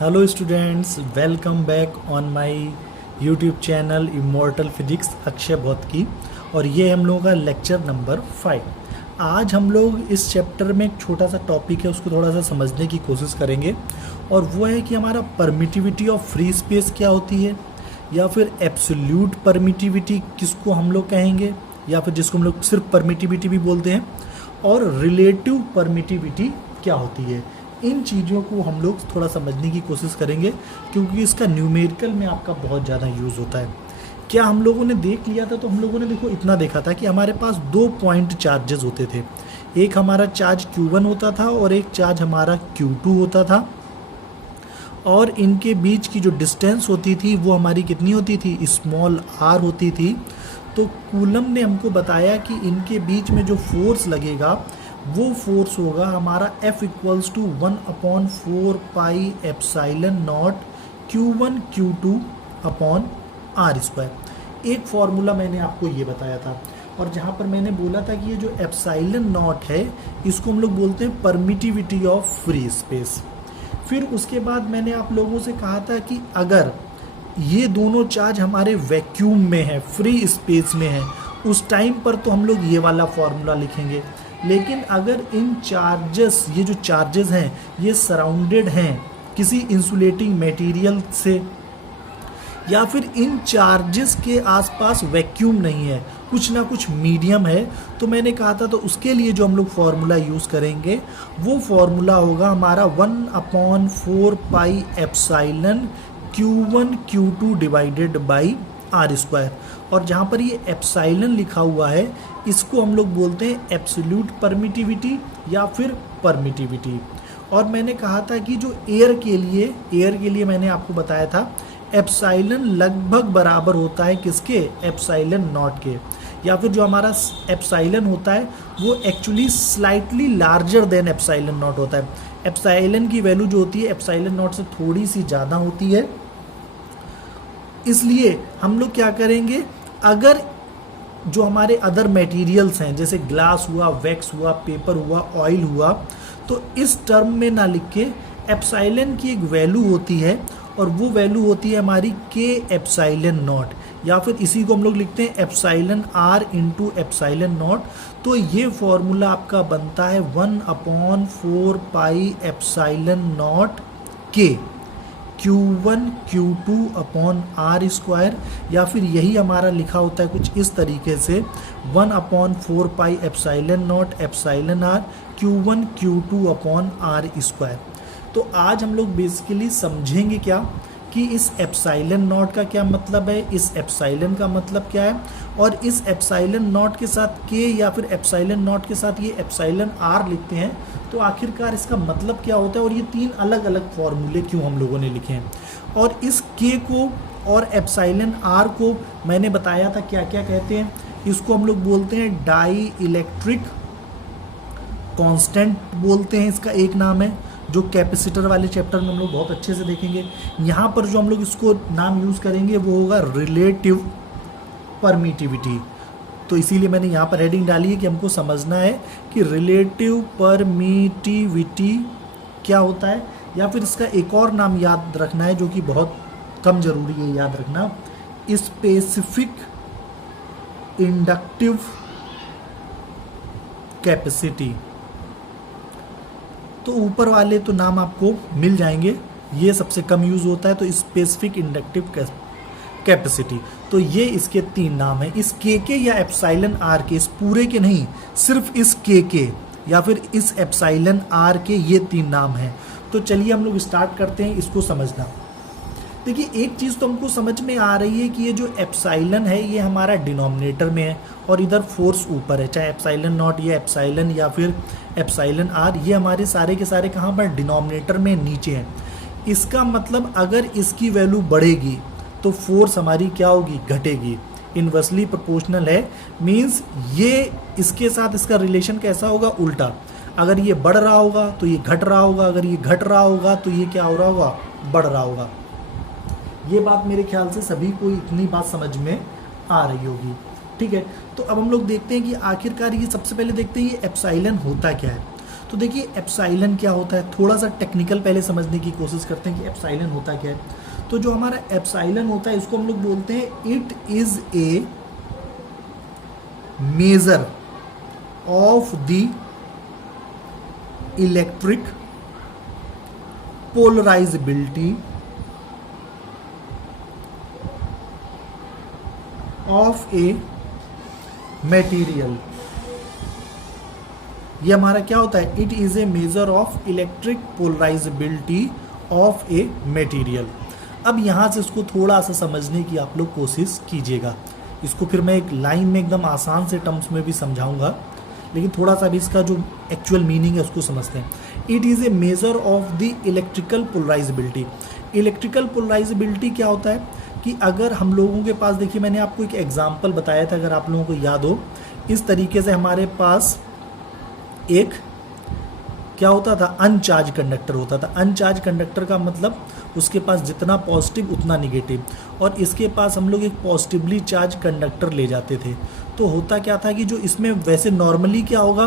Hello students, welcome back on my YouTube channel immortal physics Akshay भौतिकी। और ये हम लोगों का लेक्चर नंबर 5। आज हम लोग इस चैप्टर में एक छोटा सा टॉपिक है, उसको थोड़ा सा समझने की कोशिश करेंगे। और वो है कि हमारा परमिटिविटी ऑफ फ्री स्पेस क्या होती है, या फिर एब्सोल्यूट परमिटिविटी किसको हम लोग कहेंगे, या फिर जिसको हम लोग सिर्फ परमिटिविटी भी बोलते हैं, और रिलेटिव परमिटिविटी क्या होती है। इन चीज़ों को हम लोग थोड़ा समझने की कोशिश करेंगे, क्योंकि इसका न्यूमेरिकल में आपका बहुत ज़्यादा यूज़ होता है। क्या हम लोगों ने देख लिया था, तो हम लोगों ने देखो इतना देखा था कि हमारे पास 2 पॉइंट चार्जेस होते थे। एक हमारा चार्ज Q1 होता था और एक चार्ज हमारा Q2 होता था। और इनके बीच की जो डिस्टेंस होती थी वो हमारी कितनी होती थी, स्मॉल r होती थी। तो कूलम ने हमको बताया कि इनके बीच में जो फोर्स लगेगा वो फोर्स होगा हमारा F equals to 1/4 pi epsilon naught Q1 Q2 upon R square. एक फॉर्मूला मैंने आपको ये बताया था, और जहाँ पर मैंने बोला था कि ये जो एप्साइलन नॉट है इसको हम लोग बोलते हैं परमिटिविटी ऑफ फ्री स्पेस। फिर उसके बाद मैंने आप लोगों से कहा था कि अगर ये दोनों चार्ज हमारे वैक्यूम में है, फ्री स्पेस में है, उस टाइम पर तो हम लोग ये वाला फॉर्मूला लिखेंगे। लेकिन अगर इन चार्जेस, ये जो चार्जेस हैं ये सराउंडेड हैं किसी इंसुलेटिंग मटेरियल से, या फिर इन चार्जेस के आसपास वैक्यूम नहीं है, कुछ ना कुछ मीडियम है, तो मैंने कहा था तो उसके लिए जो हम लोग फार्मूला यूज़ करेंगे वो फार्मूला होगा हमारा 1/4 pi epsilon Q1 Q2 divided by R square. और जहाँ पर ये एप्साइलन लिखा हुआ है इसको हम लोग बोलते हैं एब्सोल्यूट परमिटिविटी या फिर परमिटिविटी। और मैंने कहा था कि जो एयर के लिए मैंने आपको बताया था एप्साइलन लगभग बराबर होता है किसके, एप्साइलन नॉट के। या फिर जो हमारा एप्साइलन होता है वो actually slightly larger than epsilon not होता है। एप्साइलन की वैल्यू जो होती है एप्साइलन नॉट से थोड़ी सी ज़्यादा होती है। इसलिए हम लोग क्या करेंगे, अगर जो हमारे अदर मटेरियल्स हैं जैसे ग्लास हुआ, वैक्स हुआ, पेपर हुआ, ऑयल हुआ, तो इस टर्म में ना लिख के एप्साइलन की एक वैल्यू होती है और वो वैल्यू होती है हमारी के एप्साइलन नॉट, या फिर इसी को हम लोग लिखते हैं epsilon R into epsilon not. तो ये फॉर्मूला आपका बनता है 1/4 पाई एप्साइलन नॉट के Q1 Q2 upon R square, या फिर यही हमारा लिखा होता है कुछ इस तरीके से 1/4 pi epsilon not epsilon R Q1 Q2 upon R square. तो आज हम लोग बेसिकली समझेंगे क्या कि इस एप्साइलन नॉट का क्या मतलब है, इस एप्साइलन का मतलब क्या है, और इस एप्साइलन नॉट के साथ के या फिर एप्साइलन नॉट के साथ ये एप्साइलन R लिखते हैं, तो आखिरकार इसका मतलब क्या होता है, और ये 3 अलग अलग फॉर्मूले क्यों हम लोगों ने लिखे हैं। और इस के को और एप्साइलन R को मैंने बताया था क्या क्या कहते हैं। इसको हम लोग बोलते हैं डाई इलेक्ट्रिक कांस्टेंट बोलते हैं, इसका एक नाम है, जो कैपेसिटर वाले चैप्टर में हम लोग बहुत अच्छे से देखेंगे। यहाँ पर जो हम लोग इसको नाम यूज़ करेंगे वो होगा रिलेटिव परमिटिविटी। तो इसीलिए मैंने यहाँ पर हेडिंग डाली है कि हमको समझना है कि रिलेटिव परमिटिविटी क्या होता है, या फिर इसका एक और नाम याद रखना है जो कि बहुत कम ज़रूरी है याद रखना, स्पेसिफिक इंडक्टिव कैपेसिटी। तो ऊपर वाले तो नाम आपको मिल जाएंगे, ये सबसे कम यूज़ होता है, तो स्पेसिफिक इंडक्टिव कैपेसिटी। तो ये इसके 3 नाम हैं, इस के या एप्साइलन R के, इस पूरे के नहीं, सिर्फ इस के या फिर इस एप्साइलन R के, ये 3 नाम हैं। तो चलिए हम लोग स्टार्ट करते हैं इसको समझना। देखिए एक चीज़ तो हमको समझ में आ रही है कि ये जो एप्साइलन है ये हमारा डिनोमिनेटर में है और इधर फोर्स ऊपर है, चाहे एप्साइलन नॉट या एप्साइलन या फिर एप्साइलन R, ये हमारे सारे के सारे कहाँ पर डिनोमिनेटर में नीचे हैं। इसका मतलब अगर इसकी वैल्यू बढ़ेगी तो फोर्स हमारी क्या होगी, घटेगी, इन्वर्सली प्रोपोर्शनल है। मीन्स ये इसके साथ इसका रिलेशन कैसा होगा, उल्टा। अगर ये बढ़ रहा होगा तो ये घट रहा होगा, अगर ये घट रहा होगा तो ये क्या हो रहा होगा, बढ़ रहा होगा। ये बात मेरे ख्याल से सभी को इतनी बात समझ में आ रही होगी, ठीक है। तो अब हम लोग देखते हैं कि आखिरकार ये सबसे पहले देखते हैं ये एप्साइलन होता क्या है। तो देखिए एप्साइलन क्या होता है, थोड़ा सा टेक्निकल पहले समझने की कोशिश करते हैं कि एप्साइलन होता क्या है। तो जो हमारा एप्साइलन होता है इसको हम लोग बोलते हैं it is a measure of the electric polarisability of a material. ये हमारा क्या होता है, it is a measure of electric polarisability of a material. अब यहां से इसको थोड़ा सा समझने की आप लोग कोशिश कीजिएगा। इसको फिर मैं एक लाइन में एकदम आसान से टर्म्स में भी समझाऊंगा, लेकिन थोड़ा सा भी इसका जो एक्चुअल मीनिंग है उसको समझते हैं। It is a measure of the electrical polarisability. Electrical polarisability क्या होता है कि अगर हम लोगों के पास, देखिए मैंने आपको एक एग्जाम्पल बताया था, अगर आप लोगों को याद हो, इस तरीके से हमारे पास एक क्या होता था, अनचार्ज कंडक्टर होता था। अनचार्ज कंडक्टर का मतलब उसके पास जितना पॉजिटिव उतना निगेटिव, और इसके पास हम लोग एक पॉजिटिवली चार्ज कंडक्टर ले जाते थे। तो होता क्या था कि जो इसमें वैसे नॉर्मली क्या होगा,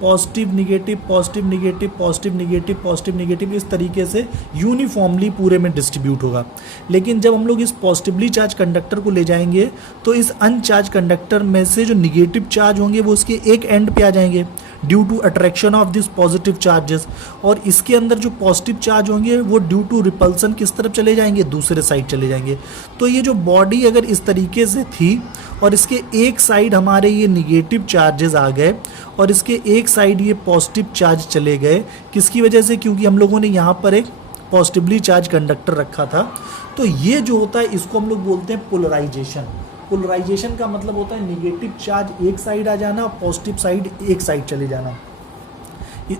positive negative positive negative positive negative positive negative, इस तरीके से यूनिफॉर्मली पूरे में डिस्ट्रीब्यूट होगा। लेकिन जब हम लोग इस पॉजिटिवली चार्ज कंडक्टर को ले जाएंगे तो इस अनचार्ज कंडक्टर में से जो निगेटिव चार्ज होंगे वो उसके एक एंड पे आ जाएंगे due to attraction of this positive charges, और इसके अंदर जो पॉजिटिव चार्ज होंगे वो ड्यू टू रिपल्सन किस तरफ चले जाएंगे, दूसरे साइड चले जाएंगे। तो ये जो बॉडी अगर इस तरीके से थी और इसके एक साइड हमारे ये निगेटिव चार्जेस आ गए और इसके एक साइड ये पॉजिटिव चार्ज चले गए, किसकी वजह से, क्योंकि हम लोगों ने यहाँ पर एक पॉजिटिवली चार्ज कंडक्टर रखा था। तो ये जो होता है इसको हम लोग बोलते हैं पोलराइजेशन। पोलराइजेशन का मतलब होता है निगेटिव चार्ज एक साइड आ जाना और पॉजिटिव साइड एक साइड चले जाना।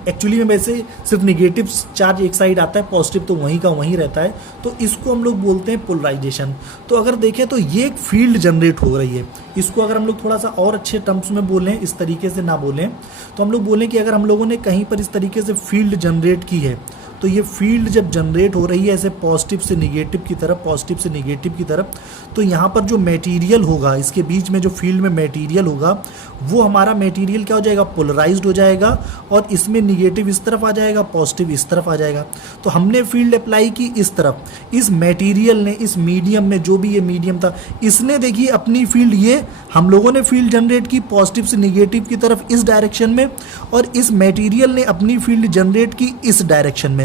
एक्चुअली में वैसे सिर्फ निगेटिव चार्ज एक साइड आता है, पॉजिटिव तो वहीं का वहीं रहता है। तो इसको हम लोग बोलते हैं पोलराइजेशन। तो अगर देखें तो ये एक फील्ड जनरेट हो रही है। इसको अगर हम लोग थोड़ा सा और अच्छे टर्म्स में बोलें, इस तरीके से ना बोलें, तो हम लोग बोलें कि अगर हम लोगों ने कहीं पर इस तरीके से फील्ड जनरेट की है, तो ये फील्ड जब जनरेट हो रही है ऐसे पॉजिटिव से निगेटिव की तरफ, पॉजिटिव से निगेटिव की तरफ, तो यहाँ पर जो मटेरियल होगा, इसके बीच में जो फील्ड में मटेरियल होगा, वो हमारा मटेरियल क्या हो जाएगा, पोलराइज्ड हो जाएगा, और इसमें निगेटिव इस तरफ आ जाएगा, पॉजिटिव इस तरफ आ जाएगा। तो हमने फील्ड अप्लाई की इस तरफ, इस मटेरियल ने, इस मीडियम में, जो भी ये मीडियम था, इसने देखिए अपनी फील्ड, ये हम लोगों ने फील्ड जनरेट की पॉजिटिव से निगेटिव की तरफ इस डायरेक्शन में, और इस मटेरियल ने अपनी फील्ड जनरेट की इस डायरेक्शन में।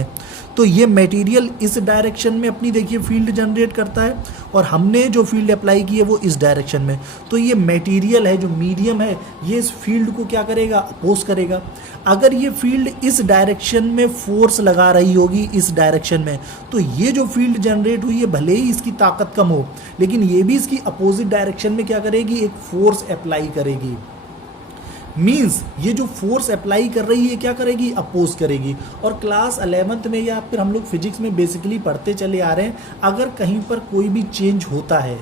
तो ये मटेरियल इस डायरेक्शन में अपनी देखिए फील्ड जनरेट करता है, और हमने जो फील्ड अप्लाई की है वो इस डायरेक्शन में। तो ये मटेरियल है, जो मीडियम है, ये इस फील्ड को क्या करेगा, अपोज करेगा। अगर ये फील्ड इस डायरेक्शन में फोर्स लगा रही होगी, इस डायरेक्शन में, तो ये जो फील्ड जनरेट हुई है, भले ही इसकी ताकत कम हो, लेकिन ये भी इसकी अपोजिट डायरेक्शन में क्या करेगी, एक फोर्स अप्लाई करेगी। मीन्स ये जो फोर्स अप्लाई कर रही है क्या करेगी, अपोज करेगी। और क्लास 11th में या फिर हम लोग फिजिक्स में बेसिकली पढ़ते चले आ रहे हैं, अगर कहीं पर कोई भी चेंज होता है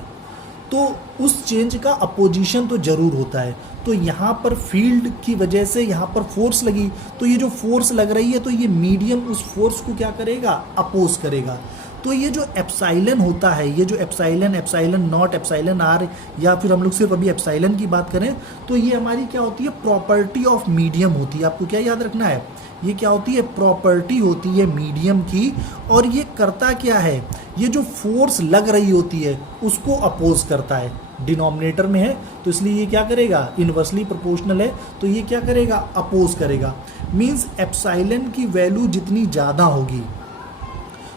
तो उस चेंज का अपोजिशन तो जरूर होता है। तो यहाँ पर फील्ड की वजह से यहाँ पर फोर्स लगी, तो ये जो फोर्स लग रही है, तो ये मीडियम उस फोर्स को क्या करेगा, अपोज करेगा। तो ये जो एप्साइलन होता है, ये जो epsilon, epsilon not, epsilon are, या फिर हम लोग सिर्फ अभी एप्साइलन की बात करें, तो ये हमारी क्या होती है, प्रॉपर्टी ऑफ मीडियम होती है। आपको क्या याद रखना है, ये क्या होती है, प्रॉपर्टी होती है मीडियम की। और ये करता क्या है, ये जो फोर्स लग रही होती है उसको अपोज करता है। डिनोमिनेटर में है तो इसलिए ये क्या करेगा, इनवर्सली प्रोपोर्शनल है, तो ये क्या करेगा, अपोज करेगा। मीन्स एप्साइलन की वैल्यू जितनी ज़्यादा होगी,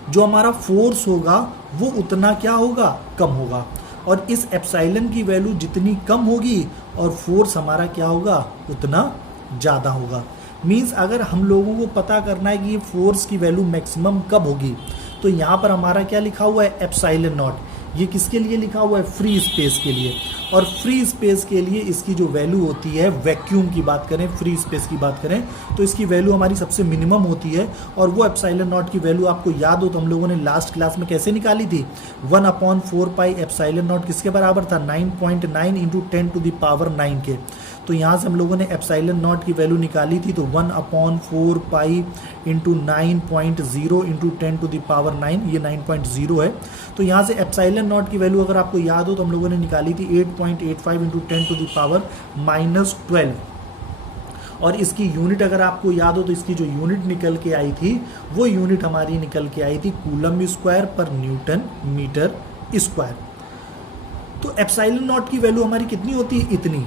जो हमारा फोर्स होगा वो उतना क्या होगा, कम होगा। और इस एप्साइलन की वैल्यू जितनी कम होगी और फोर्स हमारा क्या होगा, उतना ज़्यादा होगा। मीन्स अगर हम लोगों को पता करना है कि ये फोर्स की वैल्यू मैक्सिमम कब होगी, तो यहाँ पर हमारा क्या लिखा हुआ है, एप्साइलन नॉट। ये किसके लिए लिखा हुआ है, फ्री स्पेस के लिए। और फ्री स्पेस के लिए इसकी जो वैल्यू होती है, वैक्यूम की बात करें, फ्री स्पेस की बात करें, तो इसकी वैल्यू हमारी सबसे मिनिमम होती है। और वो एप्साइलन नॉट की वैल्यू आपको याद हो तो हम लोगों ने लास्ट क्लास में कैसे निकाली थी, 1/4 पाई एप्साइलन नॉट किसके बराबर था, 9.9 × 10⁹ के। तो यहाँ से हम लोगों ने एप्साइलन नॉट की वैल्यू निकाली थी, तो 1/4 पाई × 9.0 × 10⁹, ये 9.0 है। तो यहाँ से एप्साइलन नॉट की वैल्यू अगर आपको याद हो तो हम लोगों ने निकाली थी 8.85 × 10⁻⁻12। और इसकी यूनिट अगर आपको याद हो तो इसकी जो यूनिट निकल के आई थी वो यूनिट हमारी निकल के आई थी कूलम स्क्वायर पर न्यूटन मीटर स्क्वायर। तो एप्सिलॉन नॉट की वैल्यू हमारी कितनी होती है, इतनी,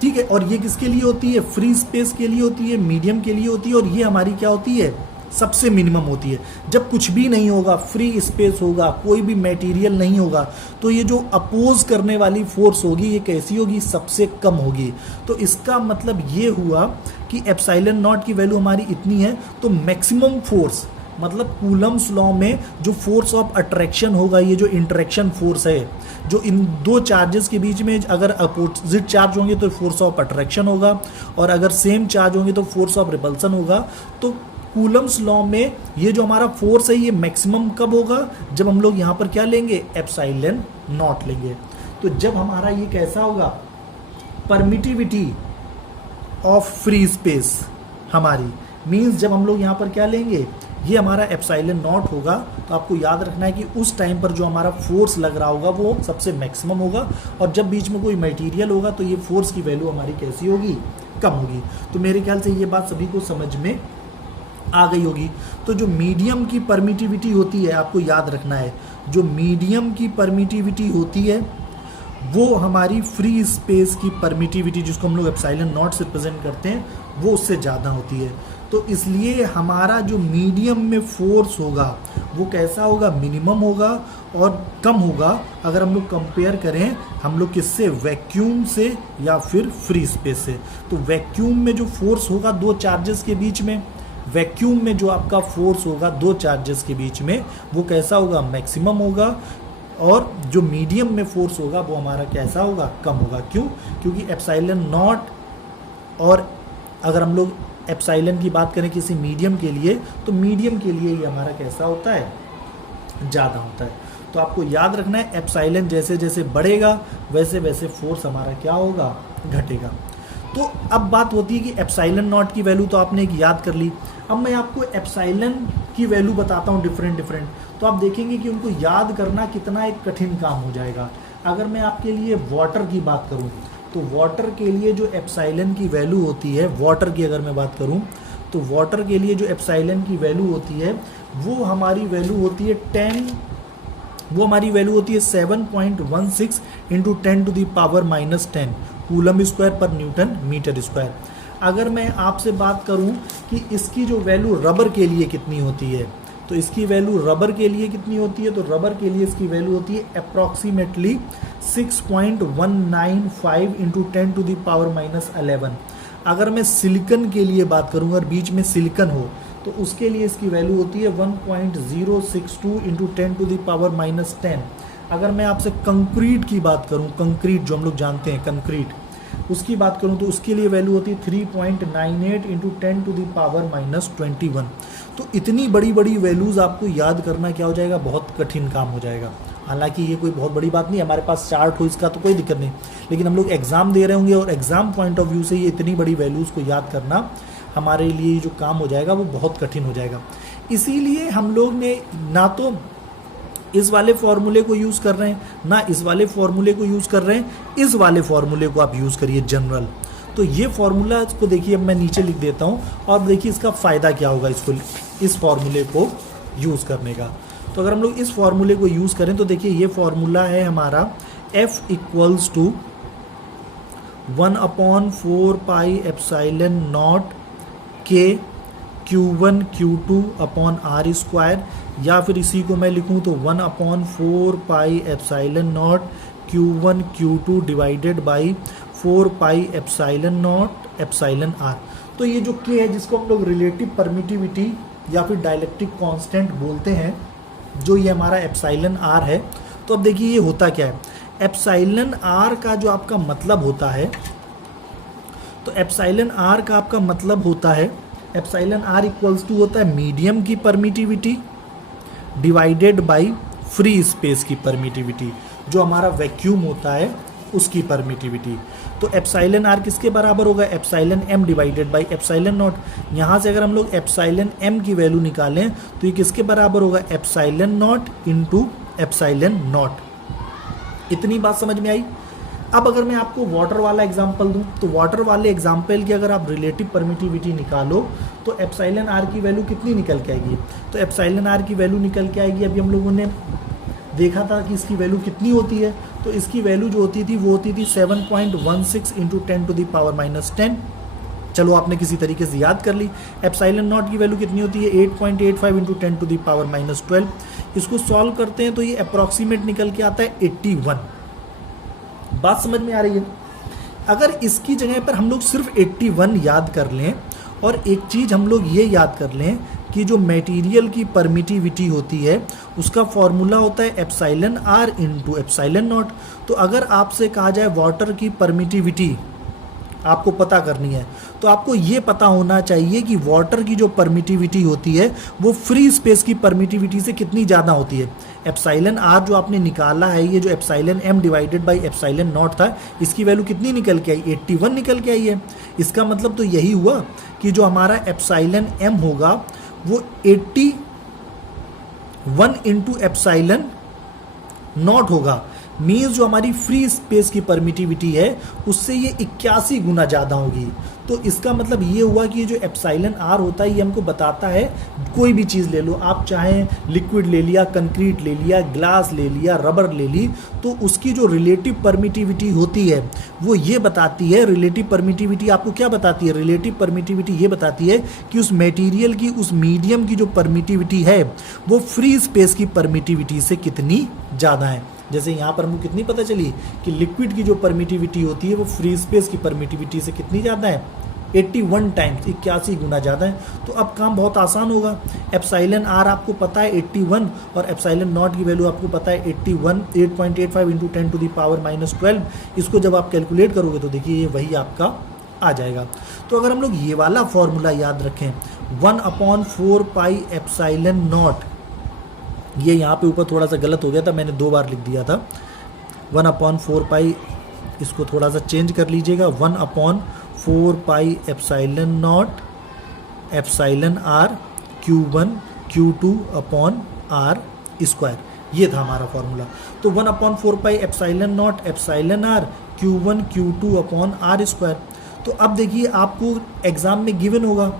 ठीक है। और ये किसके लिए होती है, फ्री स्पेस के लिए होती है, मीडियम के लिए होती है, और ये हमारी क्या होती है, सबसे मिनिमम होती है। जब कुछ भी नहीं होगा, फ्री स्पेस होगा, कोई भी मटेरियल नहीं होगा, तो ये जो अपोज करने वाली फोर्स होगी ये कैसी होगी, सबसे कम होगी। तो इसका मतलब ये हुआ कि एप्सिलॉन नॉट की वैल्यू हमारी इतनी है, तो मैक्सिमम फोर्स मतलब कूलम्स लॉ में जो फोर्स ऑफ अट्रैक्शन होगा, ये जो इंटरेक्शन फोर्स है, जो इन दो चार्जेस के बीच में अगर अपोजिट चार्ज होंगे तो फोर्स ऑफ अट्रैक्शन होगा, और अगर सेम चार्ज होंगे तो फोर्स ऑफ रिपल्सन होगा। तो कूलम्स लॉ में ये जो हमारा फोर्स है ये मैक्सिमम कब होगा, जब हम लोग यहाँ पर क्या लेंगे, एप्सिलॉन नॉट लेंगे। तो जब हमारा ये कैसा होगा, परमिटिविटी ऑफ फ्री स्पेस हमारी मीन्स जब हम लोग यहाँ पर क्या लेंगे, ये हमारा एप्सिलॉन नॉट होगा। तो आपको याद रखना है कि उस टाइम पर जो हमारा फोर्स लग रहा होगा वो सबसे मैक्सिमम होगा, और जब बीच में कोई मटेरियल होगा तो ये फोर्स की वैल्यू हमारी कैसी होगी, कम होगी। तो मेरे ख्याल से ये बात सभी को समझ में आ गई होगी। तो जो मीडियम की परमिटिविटी होती है, आपको याद रखना है, जो मीडियम की परमिटिविटी होती है वो हमारी फ्री स्पेस की परमिटिविटी, जिसको हम लोग एप्सिलॉन नॉट से रिप्रेजेंट करते हैं, वो उससे ज़्यादा होती है। तो इसलिए हमारा जो मीडियम में फोर्स होगा वो कैसा होगा, मिनिमम होगा और कम होगा अगर हम लोग कंपेयर करें हम लोग किससे, वैक्यूम से या फिर फ्री स्पेस से। तो वैक्यूम में जो फोर्स होगा दो चार्जेस के बीच में, वैक्यूम में जो आपका फोर्स होगा दो चार्जेस के बीच में, वो कैसा होगा, मैक्सिमम होगा, और जो मीडियम में फोर्स होगा वो हमारा कैसा होगा, कम होगा। क्यों, क्योंकि एप्सिलॉन नॉट, और अगर हम लोग एप्सिलॉन की बात करें किसी मीडियम के लिए, तो मीडियम के लिए ये हमारा कैसा होता है, ज़्यादा होता है। तो आपको याद रखना है एप्सिलॉन जैसे जैसे बढ़ेगा वैसे वैसे फोर्स हमारा क्या होगा, घटेगा। तो अब बात होती है कि एप्सिलॉन नॉट की वैल्यू तो आपने एक याद कर ली। अब मैं आपको एप्सिलॉन की वैल्यू बताता हूँ डिफरेंट, तो आप देखेंगे कि उनको याद करना कितना एक कठिन काम हो जाएगा। अगर मैं आपके लिए वाटर की बात करूँ तो वाटर के लिए जो एप्सिलॉन की वैल्यू होती है, वाटर की अगर मैं बात करूँ तो वाटर के लिए जो एप्सिलॉन की वैल्यू होती है वो हमारी वैल्यू होती है 7.16 इंटू 10⁻⁻10 कूलम स्क्वायर पर न्यूटन मीटर स्क्वायर। अगर मैं आपसे बात करूं कि इसकी जो वैल्यू रबर के लिए कितनी होती है, तो इसकी वैल्यू रबर के लिए कितनी होती है, तो रबर के लिए इसकी वैल्यू होती है अप्रॉक्सीमेटली 6.195 इंटू 10⁻⁻11। अगर मैं सिलिकन के लिए बात करूँ, अगर बीच में सिलिकन हो तो उसके लिए इसकी वैल्यू होती है 1.062 इंटू 10⁻⁻10। अगर मैं आपसे कंक्रीट की बात करूं, कंक्रीट जो हम लोग जानते हैं कंक्रीट, उसकी बात करूं तो उसके लिए वैल्यू होती है 3.98 इंटू 10⁻21। तो इतनी बड़ी बड़ी वैल्यूज़ आपको याद करना क्या हो जाएगा, बहुत कठिन काम हो जाएगा। हालांकि ये कोई बहुत बड़ी बात नहीं, हमारे पास चार्ट हो इसका तो कोई दिक्कत नहीं, लेकिन हम लोग एग्ज़ाम दे रहे होंगे और एग्ज़ाम पॉइंट ऑफ व्यू से ये इतनी बड़ी वैल्यूज़ को याद करना हमारे लिए जो काम हो जाएगा वो बहुत कठिन हो जाएगा। इसीलिए हम लोग ने ना तो इस वाले फॉर्मूले को यूज़ कर रहे हैं ना इस वाले फॉर्मूले को यूज़ कर रहे हैं, इस वाले फॉर्मूले को आप यूज़ करिए जनरल। तो ये फॉर्मूला इसको देखिए, अब मैं नीचे लिख देता हूँ और देखिए इसका फ़ायदा क्या होगा इसको, इस फॉर्मूले को यूज़ करने का। तो अगर हम लोग इस फॉर्मूले को यूज़ करें तो देखिए ये फॉर्मूला है हमारा F equals to 1/4 pi epsilon naught K Q1 Q2 upon R square, या फिर इसी को मैं लिखूं तो 1/4 pi epsilon naught Q1 Q2 divided by 4 pi epsilon naught epsilon R। तो ये जो K है जिसको हम लोग रिलेटिव परमिटिविटी या फिर डाइलेक्ट्रिक कांस्टेंट बोलते हैं, जो ये हमारा एप्सिलॉन R है। तो अब देखिए ये होता क्या है, एप्सिलॉन R का जो आपका मतलब होता है, तो एप्सिलॉन R का आपका मतलब होता है, एप्सिलॉन R इक्वल्स टू होता है मीडियम की permittivity divided by free space की परमिटिविटी, जो हमारा वैक्यूम होता है उसकी परमिटिविटी। तो एप्सिलॉन R किसके बराबर होगा, epsilon M divided by epsilon not. यहाँ से अगर हम लोग एप्सिलॉन M की वैल्यू निकालें तो ये किसके बराबर होगा, epsilon not into epsilon not. इतनी बात समझ में आई। अब अगर मैं आपको वाटर वाला एग्जांपल दूं, तो वाटर वाले एग्जांपल की अगर आप रिलेटिव परमिटिविटी निकालो तो एप्सिलॉन आर की वैल्यू कितनी निकल के आएगी? तो एप्सिलॉन आर की वैल्यू निकल के आएगी, अभी हम लोगों ने देखा था कि इसकी वैल्यू कितनी होती है, तो इसकी वैल्यू जो होती थी वो होती थी 7.16 इंटू 10⁻⁻10। चलो आपने किसी तरीके से याद कर ली। एप्सिलॉन नॉट की वैल्यू कितनी होती है? 8.85 इंटू 10⁻12। इसको सॉल्व करते हैं तो ये अप्रॉक्सीमेट निकल के आता है 81। बात समझ में आ रही है? अगर इसकी जगह पर हम लोग सिर्फ 81 याद कर लें और एक चीज़ हम लोग ये याद कर लें कि जो मटेरियल की परमिटिविटी होती है उसका फॉर्मूला होता है epsilon R into epsilon naught. तो अगर आपसे कहा जाए वाटर की परमिटिविटी आपको पता करनी है तो आपको ये पता होना चाहिए कि वाटर की जो परमिटिविटी होती है वो फ्री स्पेस की परमिटिविटी से कितनी ज़्यादा होती है। एप्सिलॉन आर जो आपने निकाला है, ये जो epsilon M divided by epsilon naught था, इसकी वैल्यू कितनी निकल के आई? 81 निकल के आई है। इसका मतलब तो यही हुआ कि जो हमारा एप्सिलॉन एम होगा वो 81 इंटू एप्सिलॉन नॉट होगा। मीन्स जो हमारी फ्री स्पेस की परमिटिविटी है उससे ये 81 गुना ज़्यादा होगी। तो इसका मतलब ये हुआ कि जो एप्सिलॉन आर होता है ये हमको बताता है, कोई भी चीज़ ले लो आप, चाहे लिक्विड ले लिया, कंक्रीट ले लिया, ग्लास ले लिया, रबर ले ली, तो उसकी जो रिलेटिव परमिटिविटी होती है वो ये बताती है। रिलेटिव परमिटिविटी आपको क्या बताती है? रिलेटिव परमिटिविटी ये बताती है कि उस मटेरियल की, उस मीडियम की जो परमिटिविटी है वो फ्री स्पेस की परमिटिविटी से कितनी ज़्यादा है। जैसे यहाँ पर हमको कितनी पता चली कि लिक्विड की जो परमिटिविटी होती है वो फ्री स्पेस की परमिटिविटी से कितनी ज़्यादा है? 81 टाइम्स, 81 गुना ज़्यादा है। तो अब काम बहुत आसान होगा। एप्सिलॉन आर आपको पता है 81 और एप्सिलॉन नॉट की वैल्यू आपको पता है 81, 8.85 इंटू 10⁻12। इसको जब आप कैलकुलेट करोगे तो देखिए ये वही आपका आ जाएगा। तो अगर हम लोग ये वाला फॉर्मूला याद रखें 1/4 पाई एप्सिलॉन नॉट, ये यहाँ पे ऊपर थोड़ा सा गलत हो गया था, मैंने 2 बार लिख दिया था 1/4 पाई, इसको थोड़ा सा चेंज कर लीजिएगा 1/4 pi epsilon naught epsilon R Q1 Q2 upon R square, ये था हमारा फॉर्मूला। तो 1/4 pi epsilon naught epsilon R Q1 Q2 upon R square. तो अब देखिए आपको एग्जाम में गिवन होगा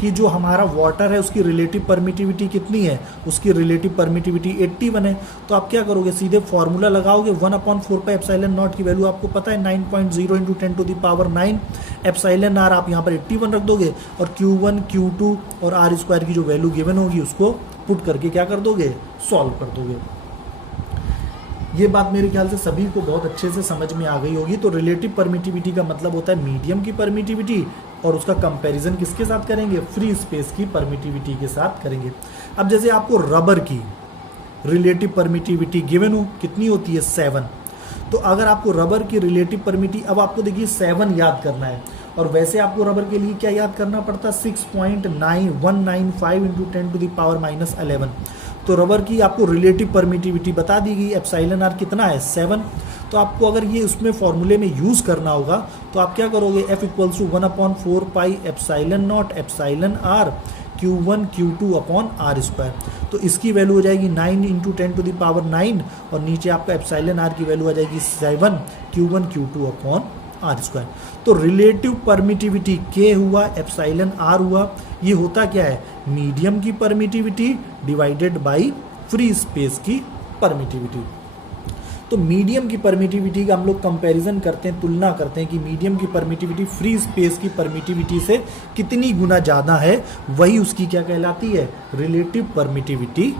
कि जो हमारा वाटर है उसकी रिलेटिव परमिटिविटी कितनी है? उसकी रिलेटिव परमिटिविटी 81 है। तो आप क्या करोगे? सीधे फॉर्मूला लगाओगे 1/4 पाई एप्सिलॉन नॉट की वैल्यू आपको पता है 9.0 इंटू 10⁻9। एप्सिलॉन आर आप यहाँ पर 81 रख दोगे और Q1 Q2 और आर स्क्वायर की जो वैल्यू गिवन होगी उसको पुट करके क्या कर दोगे? सॉल्व कर दोगे। ये बात मेरे ख्याल से सभी को बहुत अच्छे से समझ में आ गई होगी। तो रिलेटिव परमिटिविटी का मतलब होता है मीडियम की परमिटिविटी और उसका कंपैरिजन किसके साथ करेंगे? फ्री स्पेस की परमिटिविटी के साथ करेंगे। अब जैसे आपको रबर की रिलेटिव परमिटिविटी गिवन हो, कितनी होती है? 7। तो अगर आपको रबर की रिलेटिव परमिटिविटी, अब आपको देखिए 7 याद करना है और वैसे आपको रबर के लिए क्या याद करना पड़ता है? 6.9195 इंटू 10⁻11। तो रबर की आपको रिलेटिव परमिटिविटी बता दी गई, एप्सिलॉन आर कितना है? 7। तो आपको अगर ये उसमें फॉर्मूले में यूज़ करना होगा तो आप क्या करोगे? F = 1/4 pi epsilon naught epsilon R Q1 Q2 upon R square. तो इसकी वैल्यू हो जाएगी 9 इंटू 10⁻9 और नीचे आपका एप्सिलॉन आर की वैल्यू आ जाएगी 7 Q1 Q2 upon R square. तो रिलेटिव परमिटिविटी K हुआ, एप्सिलॉन आर हुआ, ये होता क्या है? मीडियम की permittivity divided by free space की परमिटिविटी। तो मीडियम की परमिटिविटी का हम लोग कंपैरिजन करते हैं, तुलना करते हैं कि मीडियम की परमिटिविटी फ्री स्पेस की परमिटिविटी से कितनी गुना ज़्यादा है, वही उसकी क्या कहलाती है? Relative permittivity